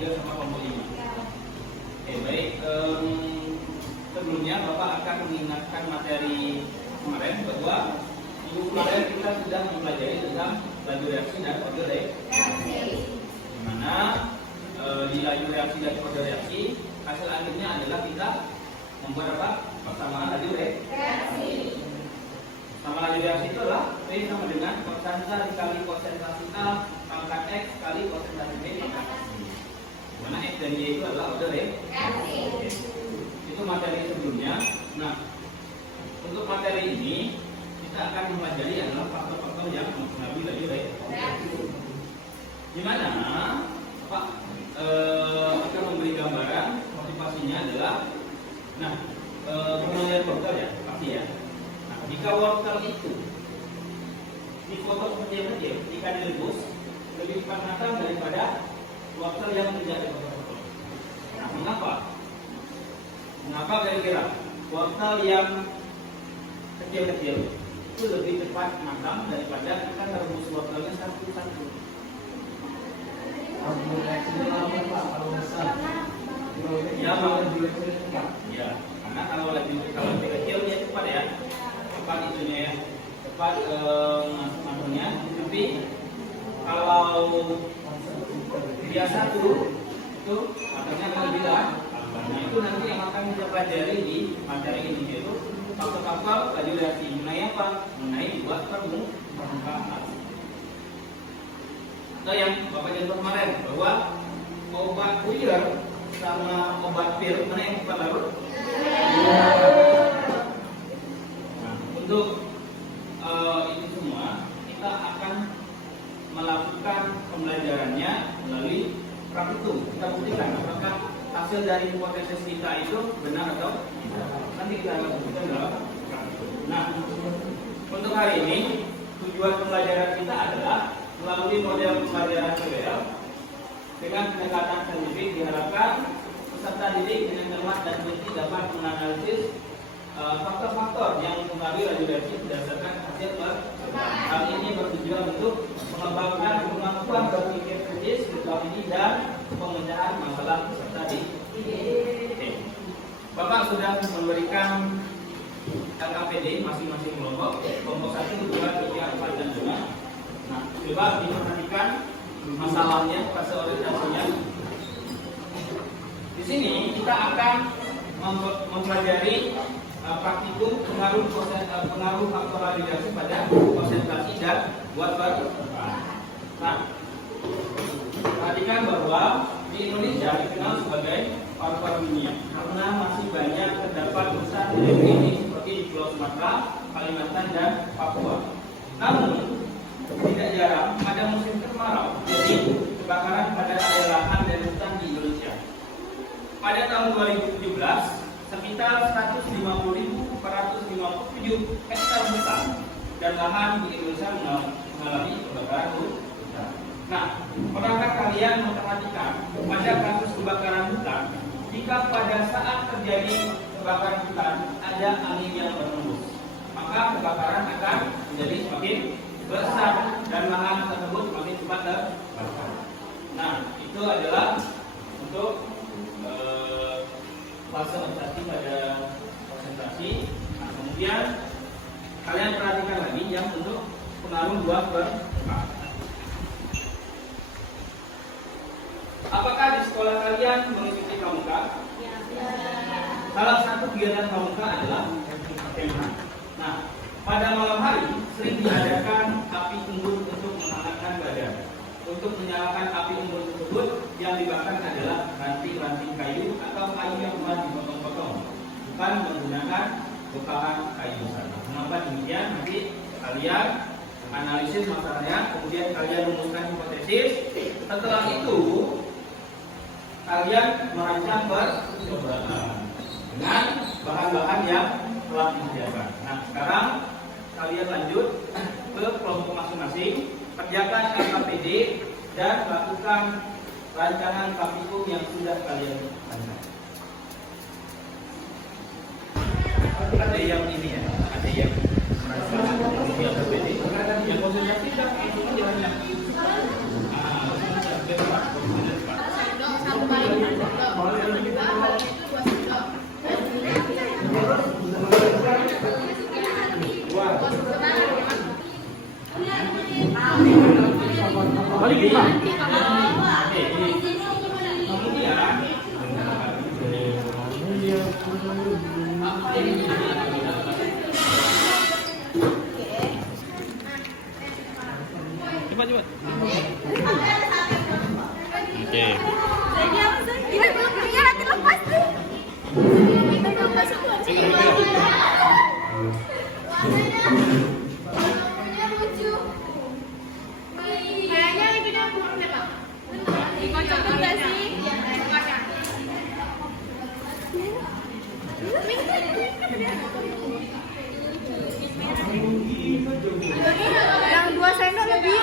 3 sama kelompok 5. Oke, baik. Sebelumnya Bapak akan mengingatkan materi kemarin bahwa minggu kemarin kita sudah mempelajari tentang laju reaksi dan kode reaksi. Di mana di laju reaksi dan kode reaksi hasil akhirnya adalah kita membuat apa? Persamaan laju reaksi. Sama laju reaksi itu adalah P sama dengan konstanta dikali konsentrasi A pangkat X kali konsentrasi B pangkat X. Mana X dan Y itu adalah order reaksi. Itu materi sebelumnya. Nah, untuk materi ini kita akan mempelajari adalah faktor-faktor yang mempengaruhi laju reaksi. Di mana Pak akan memberi gambaran motivasinya adalah, nah, penilaian wortel ya, pasti ya. Nah, jika wortel itu dipotong kecil-kecil, jika direbus lebih cepat matang daripada wortel yang tidak dipotong. Nah, mengapa? Mengapa kira-kira wortel yang kecil-kecil itu lebih cepat matang daripada kita merebus wortelnya satu-satu? Ya, karena kalau lebih kecil dia cepat ya, cepat itunya ya, cepat masuknya. Tapi kalau dia satu itu matangnya akan lebih lama. Nah, itu nanti yang akan kita pelajari di materi ini, yaitu faktor-faktor laju reaksi. Mengenai apa? Mengenai buat permukaan. Atau yang Bapak contoh kemarin bahwa obat Puyer sama obat pil mana yang cepat larut? Nah, untuk itu semua kita akan melakukan pembelajarannya melalui praktikum. Kita buktikan apakah hasil dari hipotesis kita itu benar atau tidak. Nanti kita akan buktikan dalam praktikum. Nah, untuk hari ini tujuan pembelajaran kita adalah melalui model pembelajaran PBL dengan pendekatan saintifik. Diharapkan peserta didik dengan cermat dan teliti dapat menganalisis faktor-faktor yang mempengaruhi laju reaksi berdasarkan hasil percobaan. Hal ini bertujuan untuk mengembangkan kemampuan berpikir kritis, refleksi dan pemecahan masalah peserta didik. Bapak sudah memberikan LKPD masing-masing kelompok 1, 2, 3, 4, dan 5. Nah, coba diperhatikan masalahnya, fase orientasinya. Di sini kita akan mempelajari praktikum pengaruh faktor laju reaksi pada konsentrasi dan buat permukaan. Nah, perhatikan bahwa di Indonesia dikenal sebagai paru-paru dunia karena masih banyak terdapat besar negeri ini seperti di Pulau Sumatera, Kalimantan, dan Papua. Namun tidak jarang ada musim kemarau, jadi kebakaran pada area lahan dan hutan di Indonesia. Pada tahun 2017, sekitar 150.457 hektar hutan dan lahan di Indonesia mengalami kebakaran hutan. Nah, pernahkah kalian memperhatikan pada kasus kebakaran hutan, jika pada saat terjadi kebakaran hutan ada angin yang berhembus, maka kebakaran akan menjadi semakin besar dan lahan tersebut semakin cepat terbakar. Nah, itu adalah untuk fase orientasi pada konsentrasi. Nah, kemudian kalian perhatikan lagi yang untuk pengaruh buah permukaan. Apakah di sekolah kalian mengikuti pramuka? Salah satu kegiatan pramuka adalah kemah. Nah, pada malam hari sering diadakan api unggun untuk menghangatkan badan. Untuk menyalakan api unggun tersebut yang dibakar adalah ranting-ranting kayu atau kayu yang telah dipotong-potong, bukan menggunakan bongkahan kayu besar. Kenapa demikian? Nanti kalian analisis masalahnya, kemudian kalian rumuskan hipotesis. Setelah itu kalian merancang percobaan dengan bahan-bahan yang telah disediakan. Nah, sekarang kalian lanjut ke kelompok masing-masing, kerjakan LKPD dan lakukan rancangan praktikum yang sudah kalian rancang. Ada yang ini ya, ada yang merancang LKPD, yang maksudnya tidak itu jalannya. Cepat. Oke. Yang 2 sendok lebih.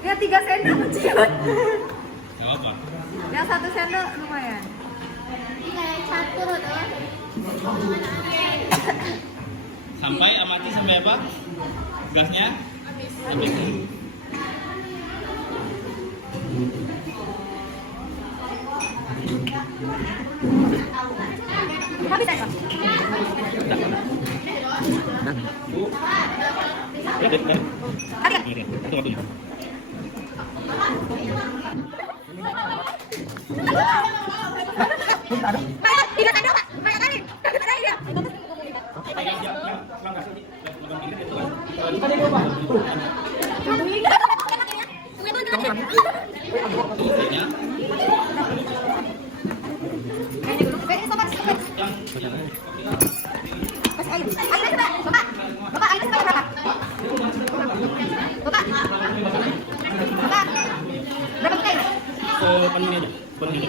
Yang 3 sendok kecil. Gak apa. Yang 1 sendok lumayan. Kayak catur tuh. Sampai amati sampai apa? Gasnya? Habis. Habis ya, Kak? Ya, deh. Ada. Ini, itu waktunya. Pak, 3 sendok, Pak. Banyak kali. Ada dia. Sepenuhnya aja. Sepenuhnya aja.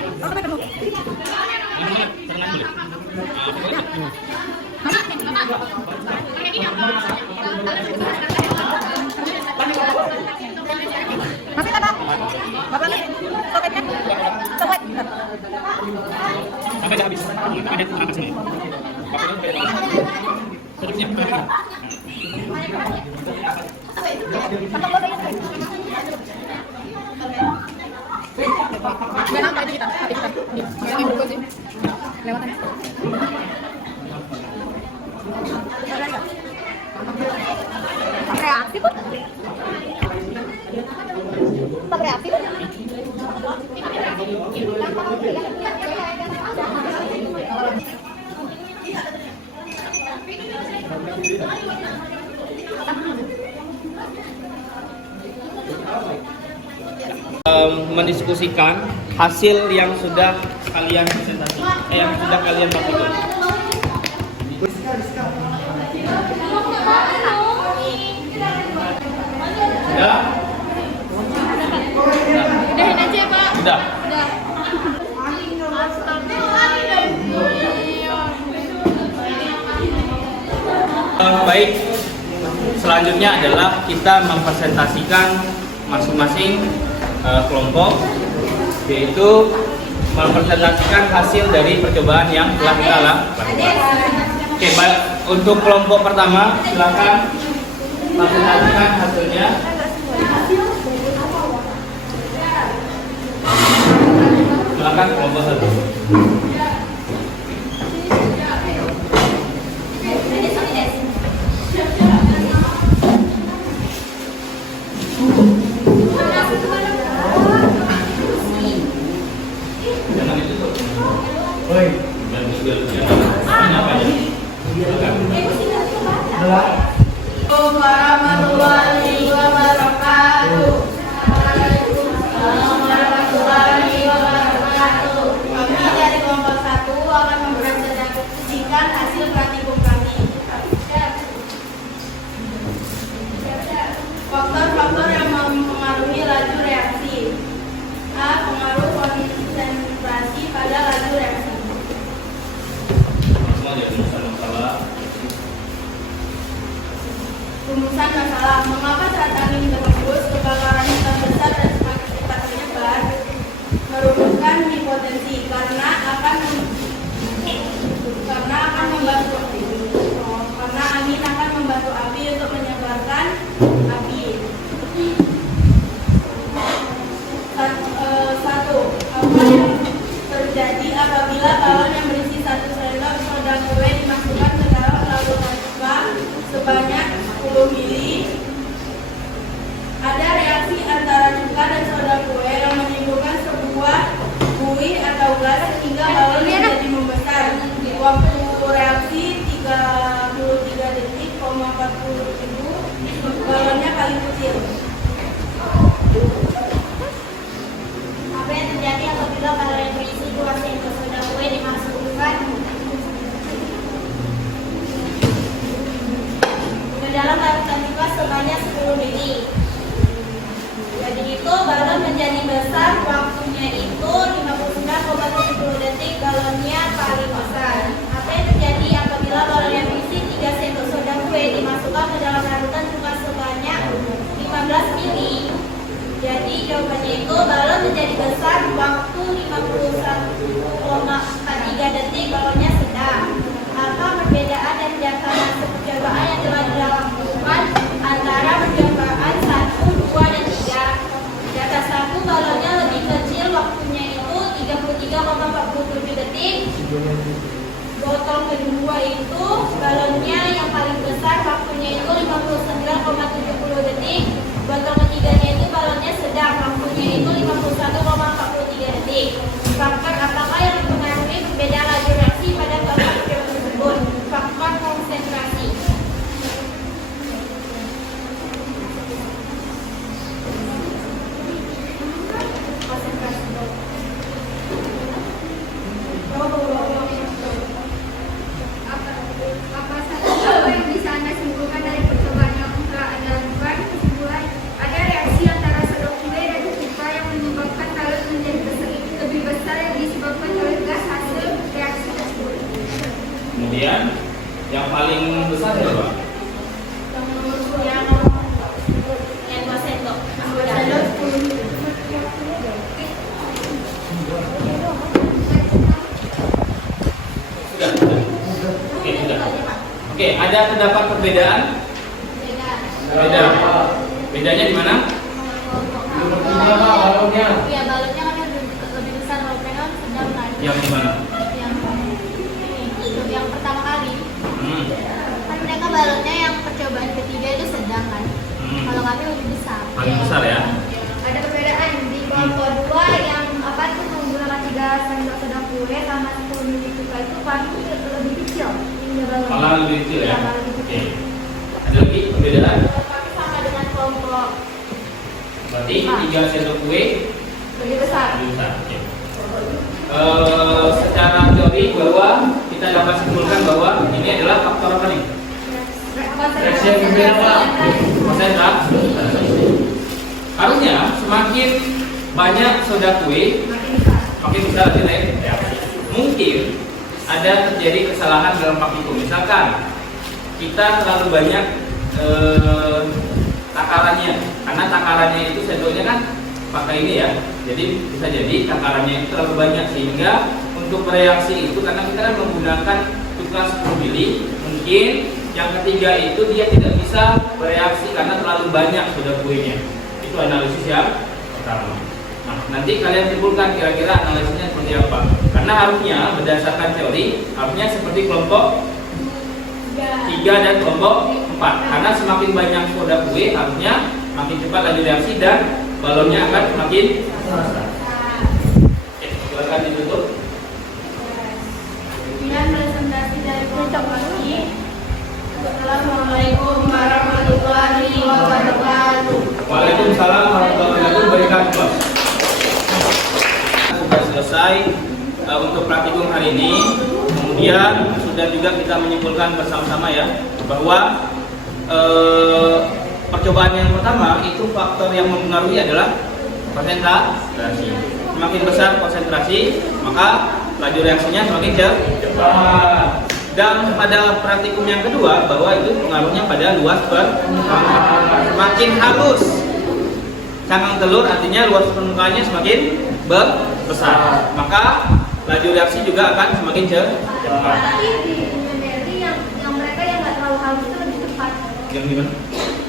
Yang mana? Setengah boleh. Masih ada. Bapak nih, sopetnya. Sopet. Sampai dah habis. Ada angkat sini. Tutupnya. Nggak nampak itu kita. Yang berikut sih. Lewatan. Reaksi pun. Reaksi pun. Mendiskusikan hasil yang sudah kalian presentasi, yang sudah kalian lakukan. Sudah? Udahin aja, Pak. Sudah. Udah. Baik, selanjutnya adalah kita mempresentasikan masing-masing kelompok, yaitu mempresentasikan hasil dari percobaan yang telah kita lakukan. Oke, baik. Untuk kelompok pertama, silakan presentasikan hasilnya. Silakan kelompok satu. Jangan ditutup. Assalamualaikum warahmatullahi wabarakatuh. Assalamualaikum warahmatullahi wabarakatuh. Kami dari kelompok 1 akan mempresentasikan hasil praktikum kami. Faktor-faktor yang mempengaruhi laju reaksi. A. Pengaruh konsentrasi pada laju reaksi. Rumusan masalah. Mengapa hasil. Apa yang terjadi apabila kalori yang berisi 2 sendok soda kue dimasukkan ke dalam larutan kipas sebanyak 10 ml. Jadi itu balon menjadi besar, waktunya itu 59,70 detik, balonnya paling besar. Apa yang terjadi apabila balon yang berisi 3 sendok soda kue dimasukkan ke dalam larutan kipas sebanyak 15 ml? Jadi jawabannya itu balon menjadi besar, waktu 51,43 detik, balonnya sedang. Apa perbedaan dan jangka masa percobaan yang telah dilakukan antara percobaan 1, 2, dan 3? Jangka 1 balonnya lebih kecil, waktunya itu 33,47 detik. Botol kedua itu balonnya yang paling besar, waktunya itu 59,70 detik. Botol ketiganya itu balonnya sedang, waktunya itu 51,43 detik. Faktor apakah yang mempengaruhi perbedaan laju reaksi pada kelompok tersebut? Faktor konsentrasi. Apa yang bisa Anda simpulkan dari percobaan yang telah Anda lakukan? Kesimpulan, ada reaksi antara sodok kue dan pipa yang menyebabkan kalori menjadi lebih besar yang disebabkan oleh gas hasil reaksi tersebut. Kemudian yang paling besar ya Pak? Yang 2 sendok. Sudah. Oke, sudah. Oke, ada terdapat perbedaan? Beda. Bedanya di mana? Balonnya. Iya, balonnya kan lebih besar, balonnya kan sedang naik. Yang di mana? Yang pertama kali. Kan mereka balonnya yang percobaan ketiga itu sedang kan. Kalau kami lebih besar. Paling besar ya? Ada perbedaan di kelompok 2 yang apa itu menggunakan 3 sendok soda kue sama 10 ml pipa itu paling lebih kecil hingga balon. Malah lebih kecil ya? Malah lebih Oke. kecil. Ada lagi perbedaan? Tapi sama dengan kelompok Berarti 3 sendok kue Lebih besar. lebih besar. Oke. Secara teori bahwa kita dapat simpulkan bahwa ini adalah faktor apa nih? Reaksi yang berbeda. Konsentrasi. Harusnya semakin banyak soda kue makin besar nanti ya. Mungkin ada terjadi kesalahan dalam praktikum. Misalkan kita terlalu banyak takarannya, karena takarannya itu sendoknya kan pakai ini ya. Jadi bisa jadi takarannya itu terlalu banyak sehingga untuk bereaksi itu karena kita kan menggunakan tukas 10 mili, mungkin yang ketiga itu dia tidak bisa bereaksi karena terlalu banyak soda kuenya. Itu analisis yang pertama. Nah, nanti kalian simpulkan kira-kira analisisnya seperti apa. Karena harusnya berdasarkan teori, harusnya seperti kelompok 3 dan kelompok 4. Karena semakin banyak soda kue, harusnya makin cepat laju reaksi dan balonnya akan semakin besar. Oke, silakan ditutup. Kemudian presentasi dari kelompok ini. Assalamualaikum warahmatullahi wabarakatuh. Waalaikumsalam warahmatullahi wabarakatuh. Sudah selesai untuk praktikum hari ini. Kemudian sudah juga kita menyimpulkan bersama-sama ya bahwa percobaan yang pertama itu faktor yang mempengaruhi adalah konsentrasi. Semakin besar konsentrasi, maka laju reaksinya semakin cepat. Dan pada praktikum yang kedua bahwa itu pengaruhnya pada luas permukaan. Semakin halus cangkang telur artinya luas permukaannya semakin besar, maka laju reaksi juga akan semakin cepat. Tapi di Mary yang mereka yang nggak terlalu halus itu lebih cepat. Yang gimana?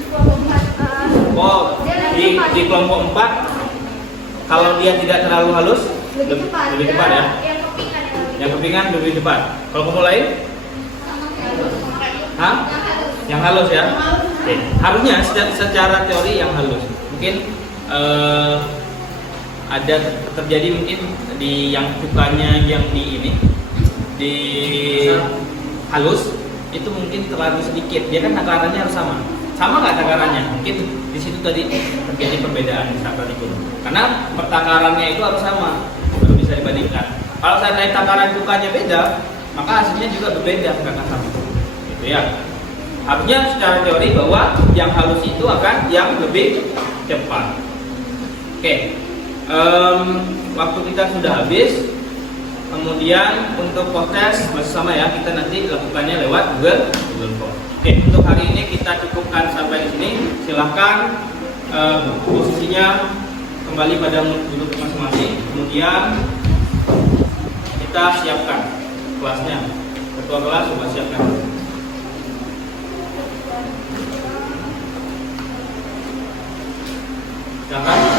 Kelompok 4. Oh, di kelompok 4 kalau dia tidak terlalu halus lebih cepat ya. Yang kepingan Yang kepingan lebih cepat. Kalau kelompok lain? Hah? Yang halus ya? Oke. Harusnya secara teori yang halus. Mungkin ada terjadi mungkin di yang cukanya yang di ini di halus itu mungkin terlalu sedikit. Dia kan takarannya harus sama. sama nggak takarannya? Mungkin di situ tadi terjadi perbedaan saat tadi kurung. Karena pertakarannya itu harus sama, baru bisa dibandingkan. Kalau seandainya takaran tukanya beda, maka hasilnya juga berbeda, nggak akan sama. Gitu ya. Artinya secara teori bahwa yang halus itu akan yang lebih cepat. Oke, waktu kita sudah habis. Kemudian untuk potes masih sama ya, kita nanti lakukannya lewat Google Form. Oke, untuk hari ini kita cukupkan sampai di sini. Silahkan posisinya kembali pada duduk masing-masing. Kemudian kita siapkan kelasnya. Ketua kelas coba siapkan. Silakan.